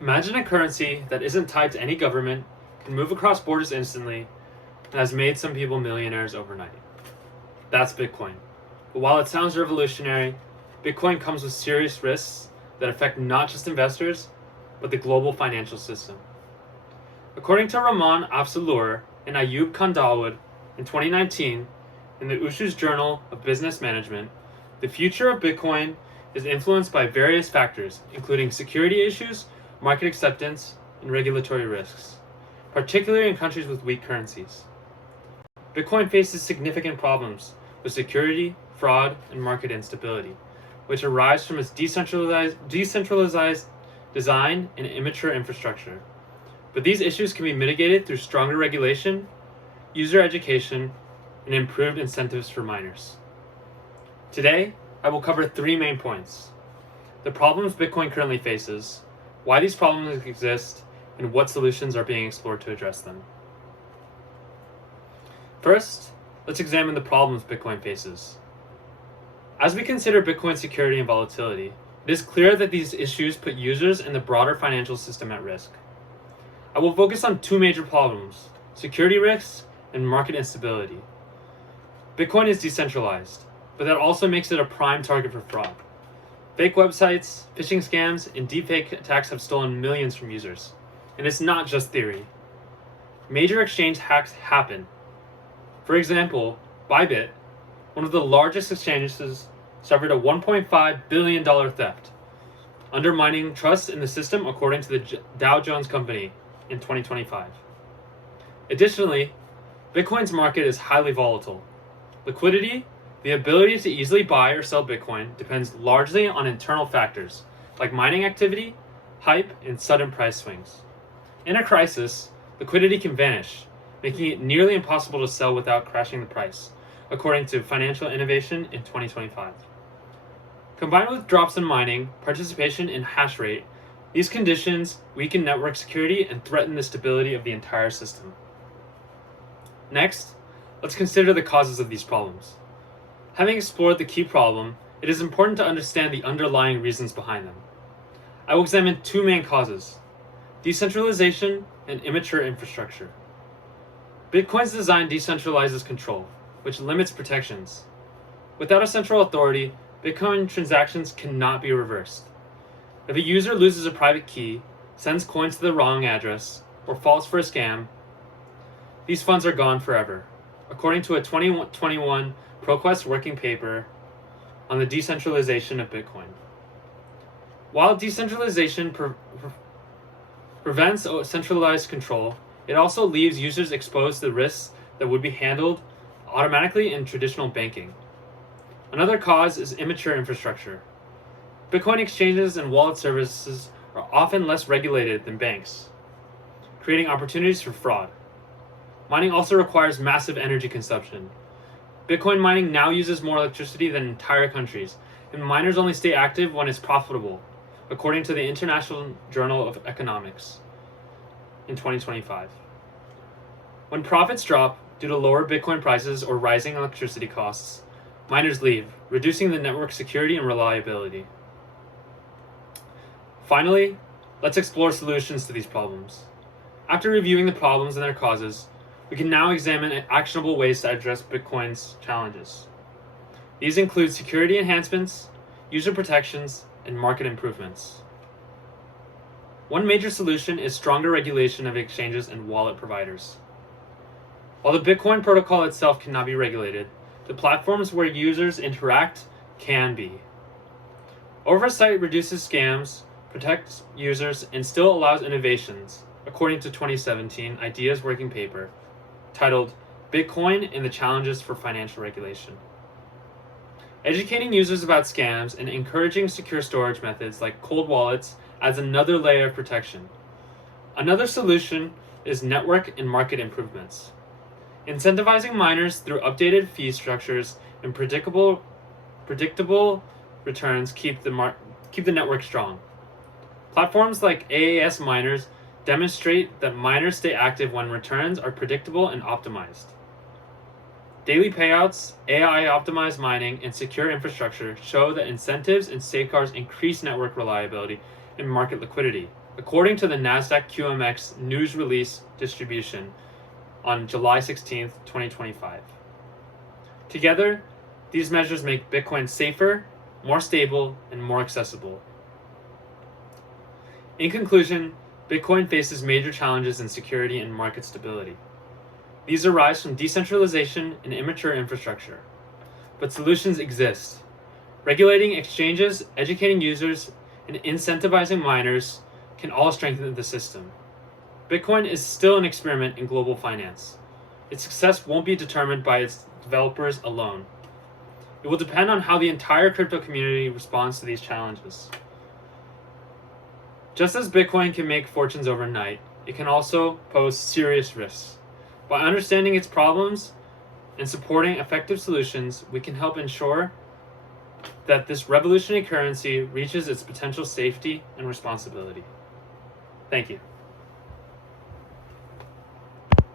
Imagine a currency that isn't tied to any government, can move across borders instantly, and has made some people millionaires overnight. That's Bitcoin. But while it sounds revolutionary, Bitcoin comes with serious risks that affect not just investors, but the global financial system. According to Rahman Afzalur and Ayub Kandawud in 2019, in the Ushu's Journal of Business Management, the future of Bitcoin is influenced by various factors, including security issues, market acceptance, and regulatory risks, particularly in countries with weak currencies. Bitcoin faces significant problems with security, fraud, and market instability, which arise from its decentralized design and immature infrastructure. But these issues can be mitigated through stronger regulation, user education, and improved incentives for miners. Today, I will cover 3 main points: the problems Bitcoin currently faces, why these problems exist, and what solutions are being explored to address them. First, let's examine the problems Bitcoin faces. As we consider Bitcoin's security and volatility, it is clear that these issues put users and the broader financial system at risk. I will focus on 2 major problems: security risks and market instability. Bitcoin is decentralized, but that also makes it a prime target for fraud. Fake websites, phishing scams, and deepfake attacks have stolen millions from users. And it's not just theory. Major exchange hacks happen. For example, Bybit, one of the largest exchanges, suffered a $1.5 billion theft, undermining trust in the system according to the Dow Jones Company in 2025. Additionally, Bitcoin's market is highly volatile. Liquidity, the ability to easily buy or sell Bitcoin, depends largely on internal factors like mining activity, hype, and sudden price swings. In a crisis, liquidity can vanish, making it nearly impossible to sell without crashing the price, according to Financial Innovation in 2025. Combined with drops in mining, participation, and hash rate, these conditions weaken network security and threaten the stability of the entire system. Next, let's consider the causes of these problems. Having explored the key problem, it is important to understand the underlying reasons behind them. I will examine 2 main causes: decentralization and immature infrastructure. Bitcoin's design decentralizes control, which limits protections. Without a central authority, Bitcoin transactions cannot be reversed. If a user loses a private key, sends coins to the wrong address, or falls for a scam, these funds are gone forever, according to a 2021 ProQuest working paper on the decentralization of Bitcoin. While decentralization prevents centralized control, it also leaves users exposed to the risks that would be handled automatically in traditional banking. Another cause is immature infrastructure. Bitcoin exchanges and wallet services are often less regulated than banks, creating opportunities for fraud. Mining also requires massive energy consumption. Bitcoin mining now uses more electricity than entire countries, and miners only stay active when it's profitable, according to the International Journal of Economics in 2025. When profits drop due to lower Bitcoin prices or rising electricity costs, miners leave, reducing the network security and reliability. Finally, let's explore solutions to these problems. After reviewing the problems and their causes, we can now examine actionable ways to address Bitcoin's challenges. These include security enhancements, user protections, and market improvements. One major solution is stronger regulation of exchanges and wallet providers. While the Bitcoin protocol itself cannot be regulated, the platforms where users interact can be. Oversight reduces scams, protects users, and still allows innovations, according to 2017 IDEA's working paper, titled Bitcoin and the Challenges for Financial Regulation. Educating users about scams and encouraging secure storage methods like cold wallets adds another layer of protection. Another solution is network and market improvements. Incentivizing miners through updated fee structures and predictable returns keep the network strong. Platforms like AAS Miners demonstrate that miners stay active when returns are predictable and optimized. Daily payouts, AI-optimized mining, and secure infrastructure show that incentives and safeguards increase network reliability and market liquidity, according to the NASDAQ QMX news release distribution on July 16th, 2025. Together, these measures make Bitcoin safer, more stable, and more accessible. In conclusion, Bitcoin faces major challenges in security and market stability. These arise from decentralization and immature infrastructure. But solutions exist. Regulating exchanges, educating users, and incentivizing miners can all strengthen the system. Bitcoin is still an experiment in global finance. Its success won't be determined by its developers alone. It will depend on how the entire crypto community responds to these challenges. Just as Bitcoin can make fortunes overnight, it can also pose serious risks. By understanding its problems and supporting effective solutions, we can help ensure that this revolutionary currency reaches its potential safety and responsibility. Thank you.